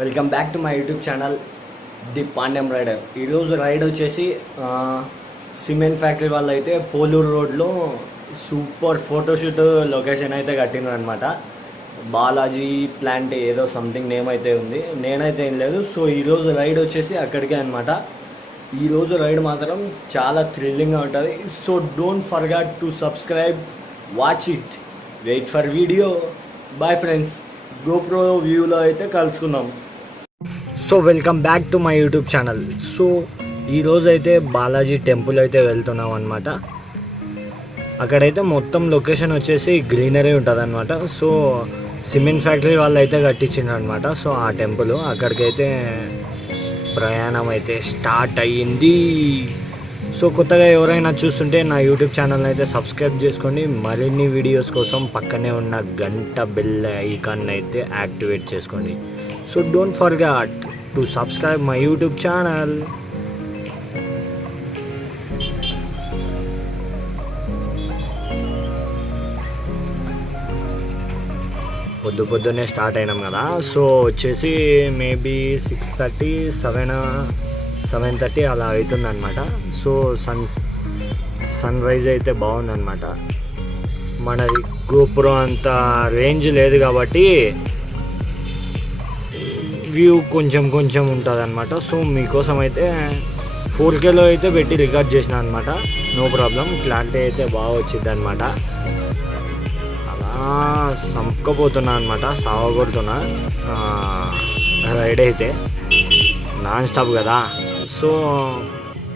Welcome back to my YouTube channel the Pandyam rider. ఈరోజు ride వచ్చేసి cement factory వాళ్ళు అయితే పోలూరు రోడ్లో సూపర్ ఫోటోషూట్ లొకేషన్ అయితే కట్టినారు అనమాట. బాలాజీ ప్లాంట్ ఏదో సంథింగ్ నేమ్ అయితే ఉంది, నేనైతే ఏం లేదు. సో ఈరోజు రైడ్ వచ్చేసి అక్కడికే అనమాట. ఈరోజు రైడ్ మాత్రం చాలా థ్రిల్లింగ్గా ఉంటుంది. So don't forget to subscribe, watch it, wait for video. Bye friends, గోప్రో వ్యూలో అయితే కలుసుకుందాం. So welcome back to my YouTube channel. So ఈరోజు అయితే బాలాజీ టెంపుల్ అయితే వెళ్తున్నాం అనమాట. అక్కడైతే మొత్తం లొకేషన్ వచ్చేసి గ్రీనరీ ఉంటుంది అనమాట. సో సిమెంట్ ఫ్యాక్టరీ వాళ్ళు అయితే కట్టించిండ్రు అనమాట. సో ఆ టెంపుల్ అక్కడికైతే ప్రయాణం అయితే స్టార్ట్ అయ్యింది. సో కొత్తగా ఎవరైనా చూస్తుంటే నా యూట్యూబ్ ఛానల్ని అయితే సబ్స్క్రైబ్ చేసుకోండి. మరిన్ని వీడియోస్ కోసం పక్కనే ఉన్న గంట బెల్ ఐకాన్ అయితే యాక్టివేట్ చేసుకోండి. So don't forget to subscribe my YouTube channel. పొద్దున్నే స్టార్ట్ అయినాం కదా. సో వచ్చేసి మేబీ 6:30, 7:30 అలా అవుతుందన్నమాట. సో సన్ రైజ్ అయితే బాగుందన్నమాట. మనది గోపురం అంత రేంజ్ లేదు కాబట్టి వ్యూ కొంచెం ఉంటుంది అనమాట. సో మీకోసం అయితే 4Kలో అయితే పెట్టి రికార్డ్ చేసిన అనమాట. నో ప్రాబ్లం, క్లారిటీ అయితే బాగా వచ్చింది అనమాట. అలా సంపకపోతున్నా అనమాట, సావగొడుతున్నా రైడ్ అయితే నాన్ స్టాప్ కదా. సో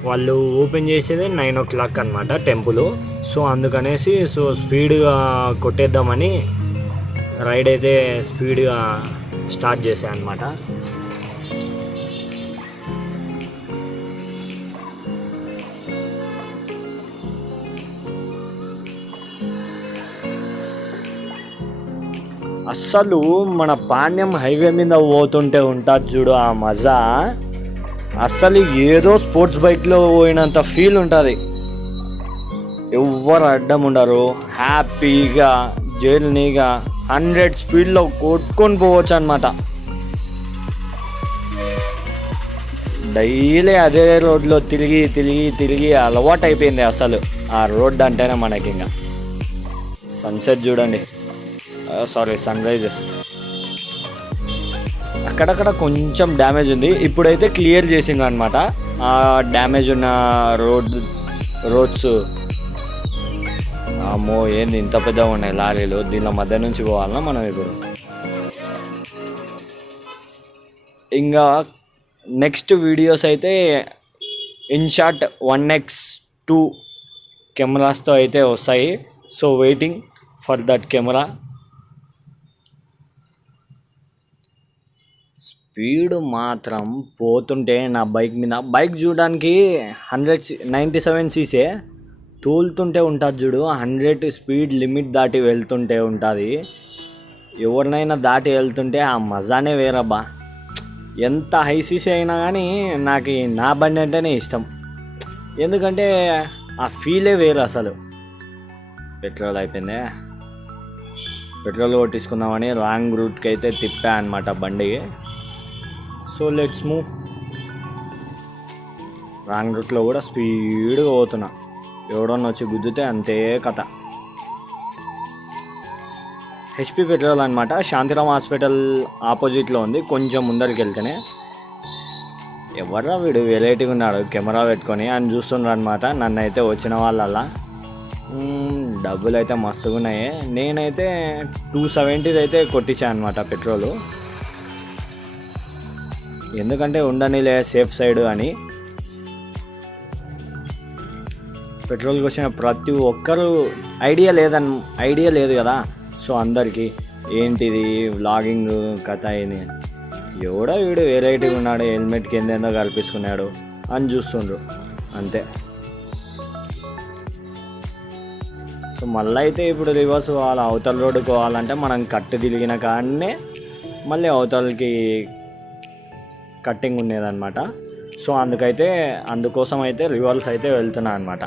వాళ్ళు ఓపెన్ చేసేది 9 o'clock అనమాట టెంపుల్. సో అందుకనేసి స్పీడ్గా కొట్టేద్దామని రైడ్ అయితే స్పీడ్గా స్టార్ట్ చేశాను అనమాట. అస్సలు మన పాండ్యం హైవే మీద పోతుంటే ఉంటుంది చూడు ఆ మజా, అస్సలు ఏదో స్పోర్ట్స్ బైక్లో పోయినంత ఫీల్ ఉంటుంది. ఎవ్వరు అడ్డం ఉండరు, హ్యాపీగా జర్నీగా 100 స్పీడ్లో కొట్టుకొని పోవచ్చు అనమాట. డైలీ అదే రోడ్లో తిరిగి అలవాటు అయిపోయింది అసలు ఆ రోడ్ అంటేనే మనకి. ఇంకా సన్సెట్ చూడండి, సన్ రైజెస్. అక్కడక్కడ కొంచెం డ్యామేజ్ ఉంది, ఇప్పుడైతే క్లియర్ చేసింది అనమాట. ఆ డ్యామేజ్ ఉన్న రోడ్స్ అమ్మో ఏంది ఇంత పెద్దగా ఉన్నాయి లారీలు, దీనిలో మధ్య నుంచి పోవాలన్నా మనం ఇప్పుడు. ఇంకా నెక్స్ట్ వీడియోస్ అయితే ఇన్షాట్ 1x2 కెమెరాస్తో అయితే వస్తాయి. So waiting for that camera. Speed మాత్రం పోతుంటే నా బైక్ చూడడానికి 197cc తోలుతుంటే ఉంటుంది చూడు, 100 స్పీడ్ లిమిట్ దాటి వెళ్తుంటే ఉంటుంది. ఎవరినైనా దాటి వెళ్తుంటే ఆ మజానే వేరబ్బా. ఎంత హై సీసీ అయినా కానీ నాకు నా బండి అంటేనే ఇష్టం, ఎందుకంటే ఆ ఫీలే వేరు అసలు. పెట్రోల్ అయిపోయిందే, పెట్రోల్ కొట్టించుకుందామని రాంగ్ రూట్కి అయితే తిప్పా అనమాట బండి. So let's move. రాంగ్ రూట్లో కూడా స్పీడ్గా పోతున్నా, ఎవడన్నా వచ్చి గుద్దితే అంతే కథ. హెచ్పి పెట్రోల్ అనమాట, శాంతిరామ్ హాస్పిటల్ ఆపోజిట్లో ఉంది, కొంచెం ముందరికి వెళ్తేనే. ఎవర్రా వీడు వెరైటీగా ఉన్నాడు కెమెరా పెట్టుకొని అని చూస్తున్నారు అనమాట. నన్ను అయితే వచ్చిన వాళ్ళల్లా డబ్బులు అయితే మస్తుగా ఉన్నాయి. నేనైతే 270 అయితే కొట్టించాను అనమాట పెట్రోలు, ఎందుకంటే ఉండనిలే సేఫ్ సైడ్ అని. పెట్రోల్కి వచ్చిన ప్రతి ఒక్కరు ఐడియా లేదు కదా. సో అందరికీ ఏంటిది వ్లాగింగ్ కథ అయింది, ఎవడో వీడు వెరైటీగా ఉన్నాడు, హెల్మెట్కి ఎంతేందో కల్పించుకున్నాడు అని చూస్తుండ్రు అంతే. సో మళ్ళీ అయితే ఇప్పుడు రివర్స్ పోవాలి, అవతల రోడ్డుకి పోవాలంటే మనం కట్టు తిరిగిన కాడనే మళ్ళీ అవతలకి కట్టింగ్ ఉండేదన్నమాట. సో అందుకోసం అయితే రివర్స్ అయితే వెళ్తున్నా అనమాట.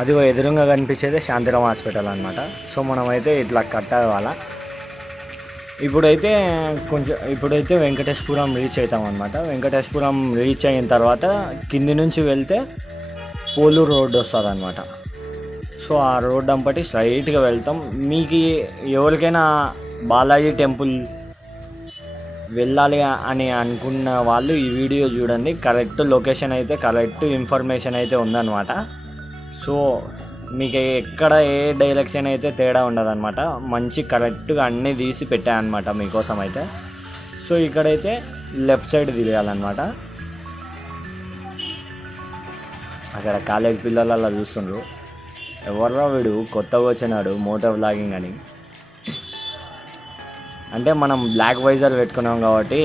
అదిగో ఎదురుగా కనిపించేది శాంతిరామ్ హాస్పిటల్ అనమాట. సో మనమైతే ఇట్లా కట్ అవ్వాలా. ఇప్పుడైతే ఇప్పుడైతే వెంకటేశ్వరం రీచ్ అవుతాం అనమాట. వెంకటేశ్వరం రీచ్ అయిన తర్వాత కింది నుంచి వెళ్తే పోలూరు రోడ్డు వస్తుంది అనమాట. సో ఆ రోడ్ అంపటి స్ట్రైట్గా వెళ్తాం. మీకు ఎవరికైనా బాలాజీ టెంపుల్ వెళ్ళాలి అని అనుకున్న వాళ్ళు ఈ వీడియో చూడండి. కరెక్ట్ లొకేషన్ అయితే, కరెక్ట్ ఇన్ఫర్మేషన్ అయితే ఉందన్నమాట. సో మీకు ఎక్కడ ఏ డైరెక్షన్ అయితే తేడా ఉండదన్నమాట. మంచి కరెక్ట్గా అన్నీ తీసి పెట్టాయన్నమాట మీకోసం అయితే. సో ఇక్కడైతే లెఫ్ట్ సైడ్ తిరగాలన్నమాట. అక్కడ కాలేజ్ పిల్లలు అలా చూస్తుండ్రు, ఎవర్రా వీడు కొత్తగా వచ్చినాడు మోటో వ్లాగింగ్ అని. అంటే మనం బ్లాక్ వైజర్ పెట్టుకున్నాం కాబట్టి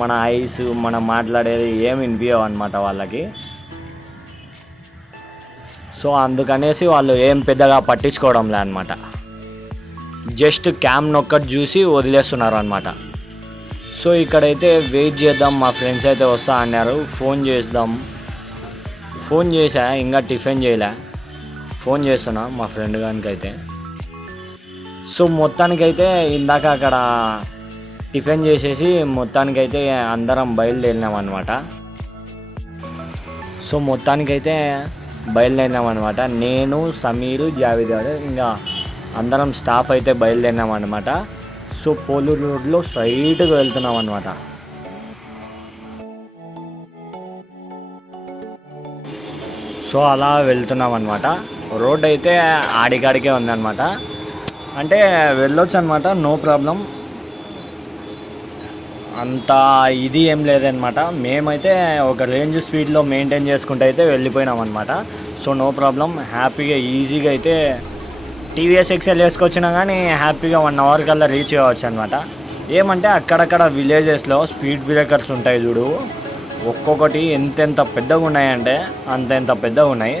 మన ఐస్, మనం మాట్లాడేది ఏమి వినిపించవు అనమాట వాళ్ళకి. సో అందుకనేసి వాళ్ళు ఏం పెద్దగా పట్టించుకోవడంలే అనమాట. జస్ట్ క్యామ్ని ఒక్కటి చూసి వదిలేస్తున్నారు అనమాట. సో ఇక్కడైతే వెయిట్ చేద్దాం, మా ఫ్రెండ్స్ అయితే వస్తా అన్నారు. ఫోన్ చేసా, ఇంకా టిఫిన్ చేయలే. ఫోన్ చేస్తున్నా మా ఫ్రెండ్ గానికి అయితే. సో మొత్తానికైతే ఇందాక అక్కడ టిఫిన్ చేసేసి మొత్తానికైతే అందరం బయలుదేరినాం అనమాట. సో మొత్తానికైతే బయలుదేరినాం అనమాట. నేను, సమీరు, జావేద్ గారు ఇంకా అందరం స్టాఫ్ అయితే బయలుదేరినాం అనమాట. సో పోలూరు రోడ్లో స్ట్రైట్గా వెళ్తున్నాం అనమాట. సో అలా వెళ్తున్నాం అనమాట. రోడ్ అయితే ఆడికాడికే ఉందన్నమాట. అంటే వెళ్ళొచ్చు అనమాట, నో ప్రాబ్లం. అంత ఇది ఏం లేదనమాట. మేమైతే ఒక రేంజ్ స్పీడ్లో మెయింటైన్ చేసుకుంటూ అయితే వెళ్ళిపోయినాం అనమాట. సో నో ప్రాబ్లం, హ్యాపీగా ఈజీగా అయితే టీవీఎస్ ఎక్సెల్ వేసుకొచ్చినా కానీ హ్యాపీగా 1 అవర్ కల్లా రీచ్ కావచ్చు అనమాట. ఏమంటే అక్కడక్కడ విలేజెస్లో స్పీడ్ బ్రేకర్స్ ఉంటాయి చూడు, ఒక్కొక్కటి ఎంతెంత పెద్దగా ఉన్నాయంటే అంతెంత పెద్దగా ఉన్నాయి.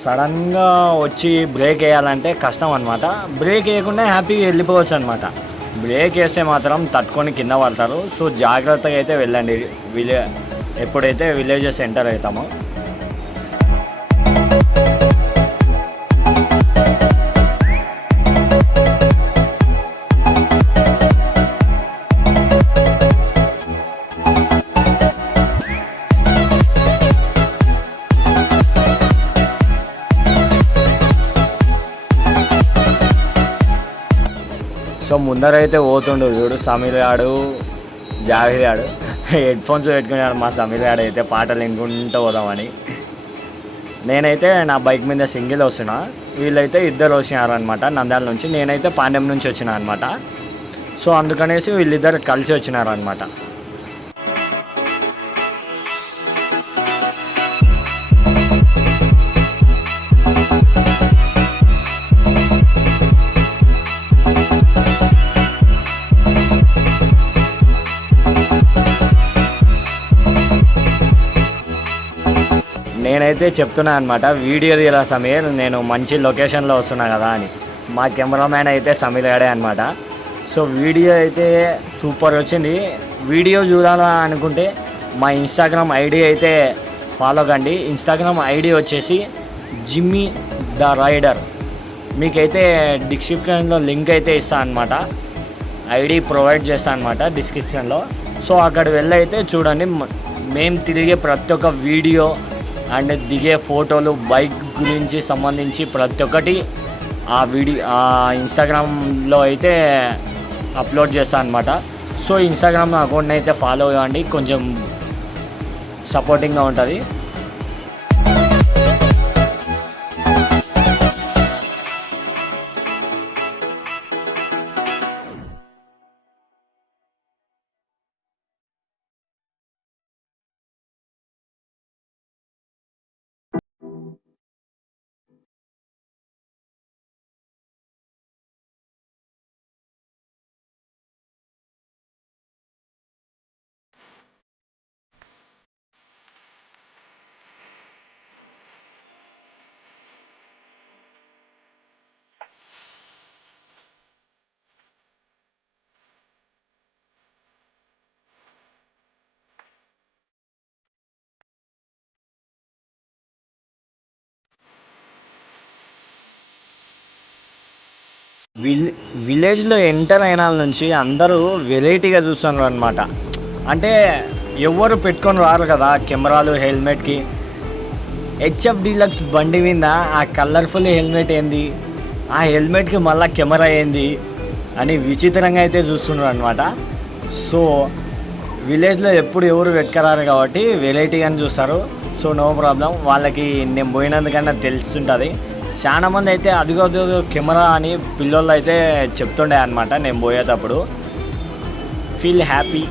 సడన్గా వచ్చి బ్రేక్ వేయాలంటే కష్టం అనమాట. బ్రేక్ వేయకుండా హ్యాపీగా వెళ్ళిపోవచ్చు అనమాట. బ్రేక్ వేస్తే మాత్రం తట్టుకొని కింద పడతారు. సో జాగ్రత్తగా అయితే వెళ్ళండి ఎప్పుడైతే విలేజెస్ ఎంటర్ అవుతామో. సో ముందరైతే పోతుండు చూడు సమీర్ గాడు, జావేద్ గాడు హెడ్ ఫోన్స్ పెట్టుకున్నాడు. మా సమీర్ గాడు అయితే పాటలు వినుకుంటూ పోదామని. నేనైతే నా బైక్ మీద సింగిల్ వస్తున్నా, వీళ్ళైతే ఇద్దరు వచ్చినారు అనమాట నంద్యాల నుంచి. నేనైతే పాండ్యం నుంచి వచ్చినా అనమాట. సో అందుకనేసి వీళ్ళిద్దరు కలిసి వచ్చినారు అనమాట. నేనైతే చెప్తున్నా అనమాట, వీడియో తీరా సమీర్, నేను మంచి లొకేషన్లో వస్తున్నా కదా అని. మా కెమెరామ్యాన్ అయితే సమీర్ గాడే అనమాట. సో వీడియో అయితే సూపర్ వచ్చింది. వీడియో చూడాలా అనుకుంటే మా ఇన్స్టాగ్రామ్ ఐడి అయితే ఫాలో కండి. ఇన్స్టాగ్రామ్ ఐడి వచ్చేసి జిమ్మీ ద రైడర్. మీకైతే డిస్క్రిప్షన్లో లింక్ అయితే ఇస్తాను అనమాట, ఐడి ప్రొవైడ్ చేస్తాను అనమాట డిస్క్రిప్షన్లో. సో అక్కడ వెళ్ళైతే చూడండి, మేము తిరిగే ప్రతి ఒక్క వీడియో అండ్ దిగే ఫోటోలు, బైక్ గురించి సంబంధించి ప్రతి ఒక్కటి ఆ ఇన్స్టాగ్రామ్లో అయితే అప్లోడ్ చేస్తాను అనమాట. సో ఇన్స్టాగ్రామ్ అకౌంట్ని అయితే ఫాలో అవ్వండి, కొంచెం సపోర్టింగ్గా ఉంటుంది. విలేజ్లో ఎంటర్ అయిన నుంచి అందరూ వెరైటీగా చూస్తున్నారు అనమాట. అంటే ఎవరు పెట్టుకొని రారు కదా కెమెరాలు హెల్మెట్కి. హెచ్ఎఫ్ డీలక్స్ బండి మీద ఆ కలర్ఫుల్ హెల్మెట్ ఏంది, ఆ హెల్మెట్కి మళ్ళీ కెమెరా ఏంది అని విచిత్రంగా అయితే చూస్తున్నారు అనమాట. సో విలేజ్లో ఎప్పుడు ఎవరు పెట్టుకురారు కాబట్టి వెరైటీగానే చూస్తారు. సో నో ప్రాబ్లం, వాళ్ళకి నేను పోయినందుకన్నా తెలుస్తుంటుంది. చాలా మంది అయితే అదిగో కెమెరా అని పిల్లోళ్ళు అయితే చెప్తుండే అనమాట నేను పోయేటప్పుడు. Feel happy.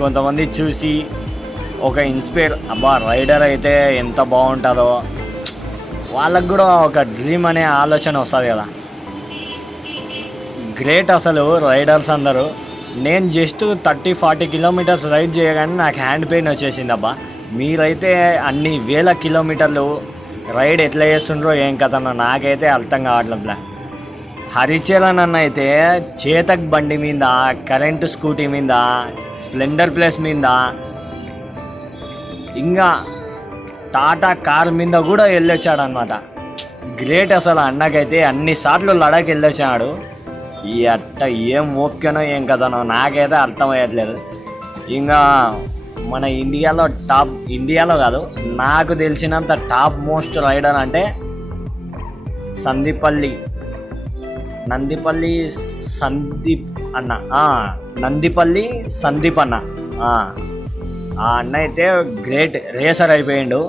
కొంతమంది చూసి ఒక ఇన్స్పైర్, అబ్బా రైడర్ అయితే ఎంత బాగుంటుందో, వాళ్ళకు కూడా ఒక డ్రీమ్ అనే ఆలోచన వస్తుంది కదా. గ్రేట్ అసలు రైడర్స్ అందరూ. నేను జస్ట్ 30-40 కిలోమీటర్స్ రైడ్ చేయగానే నాకు హ్యాండ్ పెయిన్ వచ్చేసింది. అబ్బా మీరైతే అన్ని వేల కిలోమీటర్లు రైడ్ ఎట్లా చేస్తుండ్రో ఏం కథనో నాకైతే అర్థం కావట్లేదు. హరిచరణ్ అన్న అయితే చేతక్ బండి మీద, కరెంటు స్కూటీ మీద, స్ప్లెండర్ ప్లస్ మీద, ఇంకా టాటా కార్ మీద కూడా వెళ్ళొచ్చాడు అనమాట. గ్రేట్ అసలు. అన్నకైతే అన్నిసార్లు లడాక్ వెళ్ళొచ్చాడు. ఈ అట్ట ఏం ఓపికనో ఏం కథనో నాకైతే అర్థమయ్యట్లేదు. ఇంకా మన ఇండియాలో కాదు, నాకు తెలిసినంత టాప్ మోస్ట్ రైడర్ అంటే నందిపల్లి సందీప్ అన్న. ఆ అన్న అయితే గ్రేట్ రేసర్ అయిపోయిండు.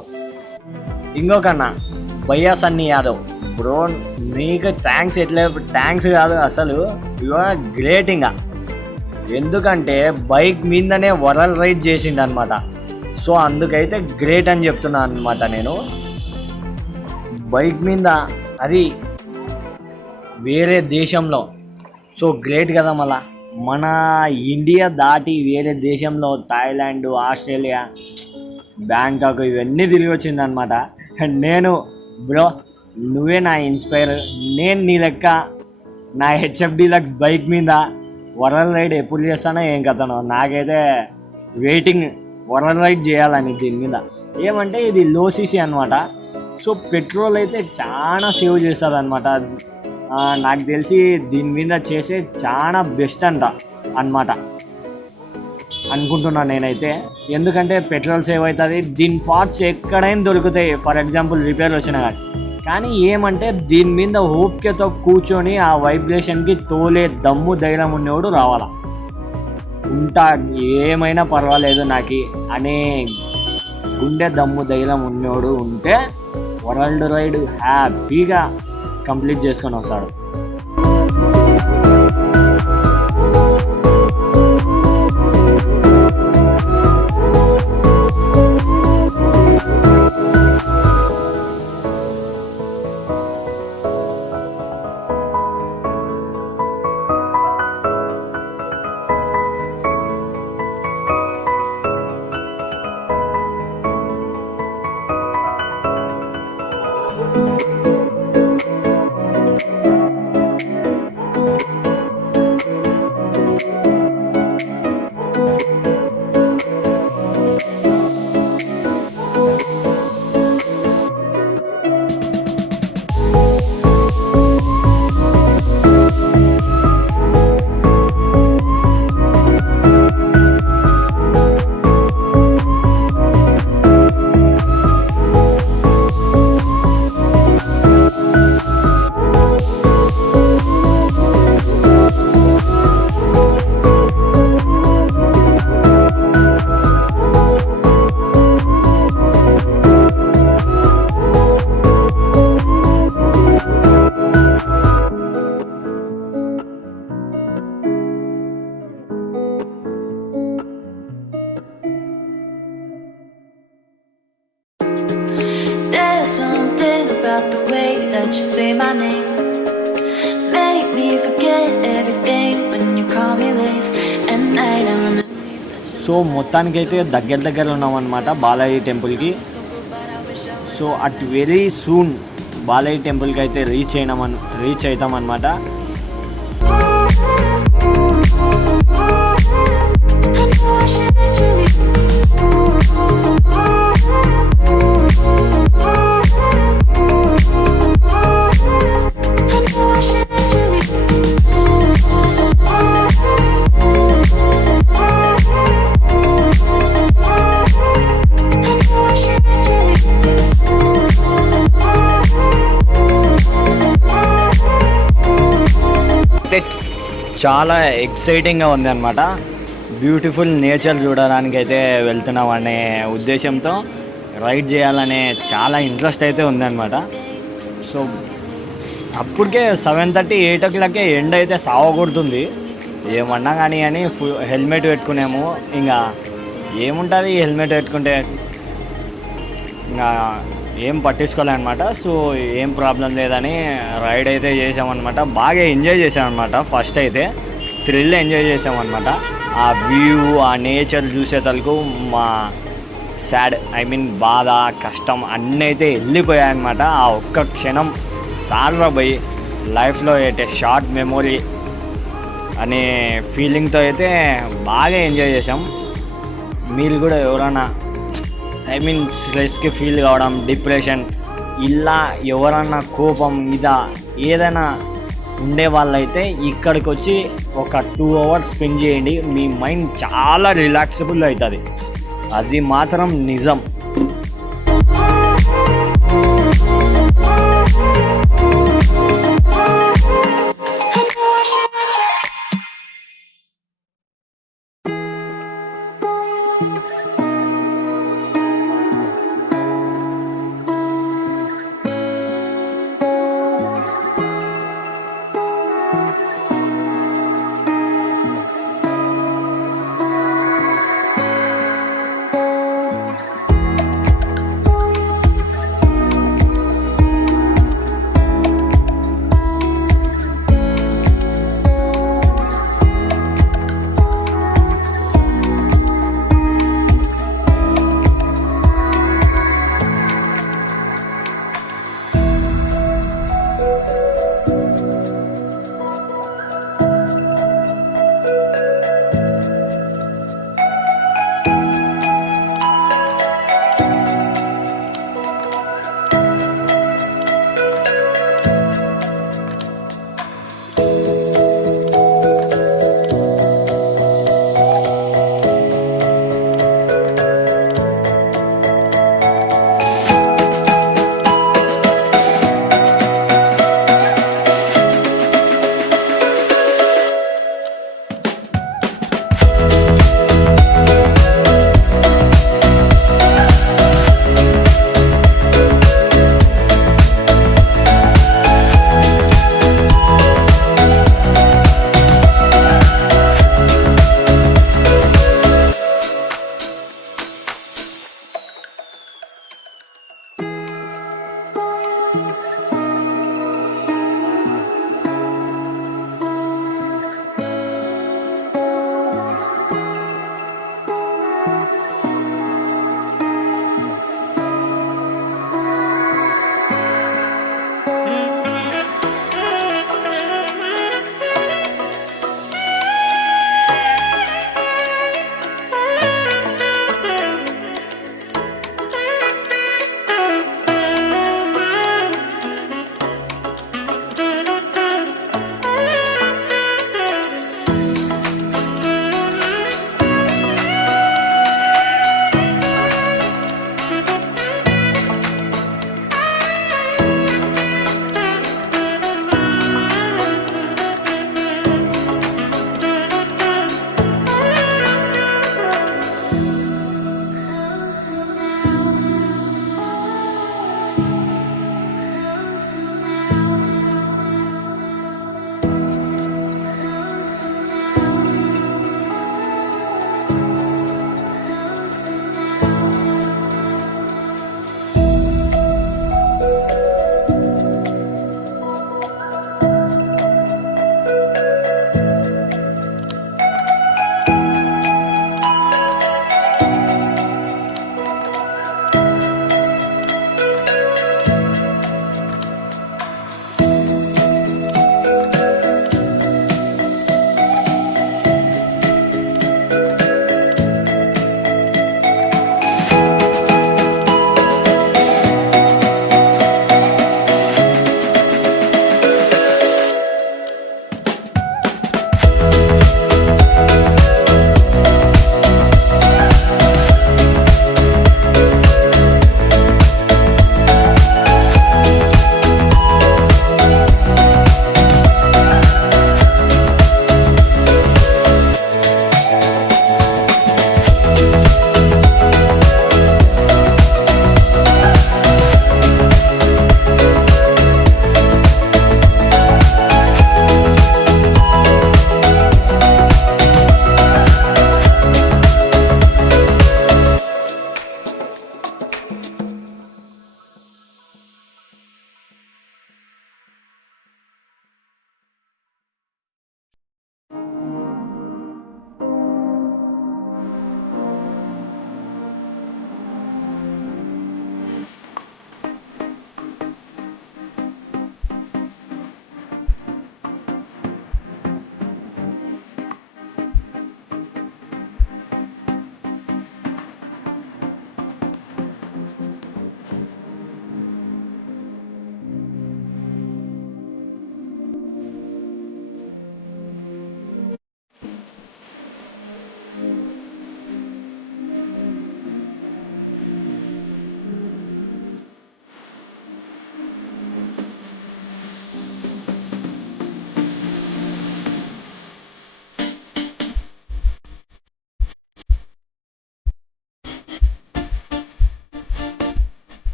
ఇంకొక అన్న భయ్యా సన్నీ యాదవ్. బ్రో నీకు థ్యాంక్స్ కాదు అసలు, ఇవాళ గ్రేట్. ఇంకా ఎందుకంటే బైక్ మీదనే వరల్డ్ రైడ్ చేసిండు అనమాట. సో అందుకైతే గ్రేట్ అని చెప్తున్నాను అనమాట నేను. బైక్ మీద అది వేరే దేశంలో, సో గ్రేట్ కదా. మళ్ళా మన ఇండియా దాటి వేరే దేశంలో థాయిలాండ్, ఆస్ట్రేలియా, బ్యాంకాక్ ఇవన్నీ తిరిగి వచ్చిందనమాట. నేను బ్రో నువ్వే నా ఇన్స్పైర్. నేను నీ లెక్క నా హెచ్ఎఫ్ డీలక్స్ బైక్ మీద వరల్డ్ రైడ్ ఎప్పుడు చేస్తానో ఏం కథనో నాకైతే వెయిటింగ్. వరల్డ్ రైడ్ చేయాలని దీని మీద. ఏమంటే ఇది లో సీసీ అనమాట. సో పెట్రోల్ అయితే చాలా సేవ్ చేస్తుంది అనమాట. నాకు తెలిసి దీని మీద చేసే చాలా బెస్ట్ అనమాట అనుకుంటున్నాను నేనైతే. ఎందుకంటే పెట్రోల్ సేవ్ అవుతుంది, దీని పార్ట్స్ ఎక్కడైనా దొరుకుతాయి. ఫర్ ఎగ్జాంపుల్ రిపేర్ వచ్చినా కానీ ఏమంటే దీని మీద ఓపికతో కూర్చొని ఆ వైబ్రేషన్కి తోలే దమ్ము ధైర్యం ఉన్నవాడు రావాలా. ఏమైనా పర్వాలేదు నాకు అనే గుండె దమ్ము ధైర్యం ఉన్నవాడు ఉంటే వరల్డ్ రైడ్ హ్యాపీగా కంప్లీట్ చేసుకొని వస్తాడు. about the way that you say my name. Make me forget everything when you call me late at night. I remember. So మొత్తానికైతే దగ్గర ఉన్నామన్నమాట బాలయ్య టెంపుల్కి. So at very soon Balayya టెంపుల్కి అయితే రీచ్ అవుతామన్నమాట. చాలా ఎక్సైటింగ్గా ఉంది అనమాట. బ్యూటిఫుల్ నేచర్ చూడడానికి అయితే వెళ్తున్నాం అనే ఉద్దేశంతో రైడ్ చేయాలనే చాలా ఇంట్రెస్ట్ అయితే ఉందన్నమాట. సో అప్పటికే 7:30 8 o'clock ఎండ అయితే సావగొడుతుంది. ఏమన్నా కానీ అని హెల్మెట్ పెట్టుకునేము. ఇంకా ఏముంటుంది హెల్మెట్ పెట్టుకుంటే, ఇంకా ఏం పట్టించుకోలేదన్నమాట. సో ఏం ప్రాబ్లం లేదని రైడ్ అయితే చేసామన్నమాట. బాగా ఎంజాయ్ చేసామన్నమాట. ఫస్ట్ అయితే థ్రిల్ ఎంజాయ్ చేసామన్నమాట. ఆ వ్యూ, ఆ నేచర్ చూసేతలకు మా బాధ, కష్టం అన్నీ అయితే వెళ్ళిపోయాయన్నమాట. ఆ ఒక్క క్షణం చాలా పోయి లైఫ్లో అయితే షార్ట్ మెమొరీ అనే ఫీలింగ్తో అయితే బాగా ఎంజాయ్ చేసాం. మీరు కూడా ఎవరైనా స్ట్రెస్కి ఫీల్ కావడం, డిప్రెషన్, ఇలా ఎవరన్నా కోపం ఇదా ఏదైనా ఉండే వాళ్ళైతే ఇక్కడికి వచ్చి ఒక 2 hours స్పెండ్ చేయండి. మీ మైండ్ చాలా రిలాక్సబుల్ అవుతుంది. అది మాత్రం నిజం.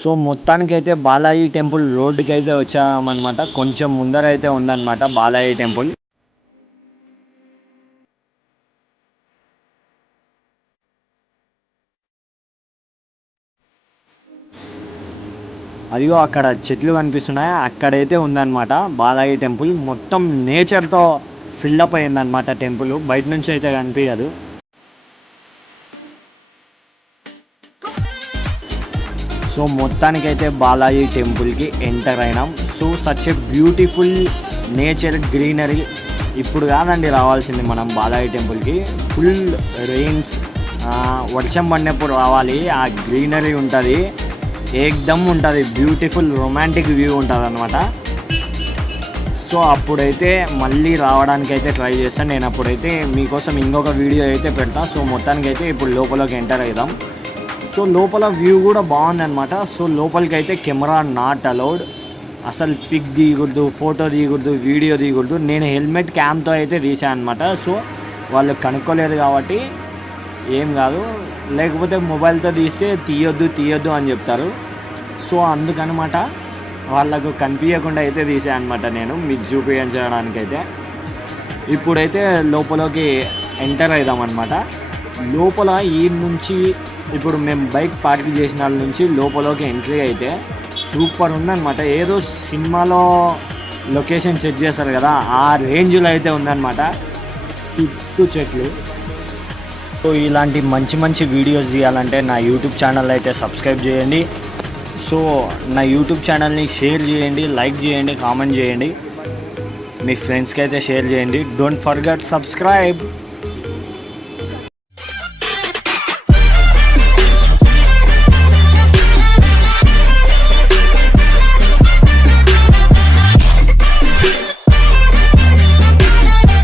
సో మొత్తానికైతే బాలాజీ టెంపుల్ రోడ్డుకి అయితే వచ్చామన్నమాట. కొంచెం ముందర అయితే ఉందన్నమాట బాలాజీ టెంపుల్. అదిగో అక్కడ చెట్లు కనిపిస్తున్నాయి, అక్కడైతే ఉందన్నమాట బాలాజీ టెంపుల్. మొత్తం నేచర్తో ఫిల్అప్ అయిందన్నమాట టెంపుల్, బయట నుంచి అయితే కనిపించదు. సో మొత్తానికైతే బాలాజీ టెంపుల్కి ఎంటర్ అయినాం. So such a beautiful nature, greenery. ఇప్పుడు కాదండి రావాల్సింది మనం బాలాజీ టెంపుల్కి, ఫుల్ రెయిన్స్, వర్షం పడినప్పుడు రావాలి. ఆ గ్రీనరీ ఉంటుంది, ఏకదమ్ ఉంటుంది, బ్యూటిఫుల్ రొమాంటిక్ వ్యూ ఉంటుంది అనమాట. సో అప్పుడైతే మళ్ళీ రావడానికి అయితే ట్రై చేస్తాను నేను. అప్పుడైతే మీకోసం ఇంకొక వీడియో అయితే పెడతాను. సో మొత్తానికైతే ఇప్పుడు లోపలికి ఎంటర్ అవుదాం. సో లోపల వ్యూ కూడా బాగుందన్నమాట. సో లోపలికి అయితే కెమెరా నాట్ అలౌడ్, అసలు పిక్ తీయకూడదు, ఫోటో తీయకూడదు, వీడియో తీయకూడదు. నేను హెల్మెట్ క్యామ్తో అయితే తీసాను అనమాట. సో వాళ్ళు కనుక్కోలేదు కాబట్టి ఏం కాదు, లేకపోతే మొబైల్తో తీస్తే తీయొద్దు అని చెప్తారు. సో అందుకనమాట వాళ్ళకు కనిపించకుండా అయితే తీసాను అనమాట నేను, మీకు చూపించడానికైతే. ఇప్పుడైతే లోపలికి ఎంటర్ అవుదామన్నమాట. లోపల ఈ నుంచి ఇప్పుడు మేము బైక్ పార్క్ చేసిన వాళ్ళ నుంచి లోపలికి ఎంట్రీ అయితే సూపర్ ఉందన్నమాట. ఏదో సినిమాలో లొకేషన్ చెక్ చేస్తారు కదా, ఆ రేంజ్లో అయితే ఉందన్నమాట. చుట్టూ చెట్లు. సో ఇలాంటి మంచి వీడియోస్ తీయాలంటే నా యూట్యూబ్ ఛానల్ అయితే సబ్స్క్రైబ్ చేయండి. సో నా యూట్యూబ్ ఛానల్ని షేర్ చేయండి, లైక్ చేయండి, కామెంట్ చేయండి, మీ ఫ్రెండ్స్కి అయితే షేర్ చేయండి. Don't forget subscribe.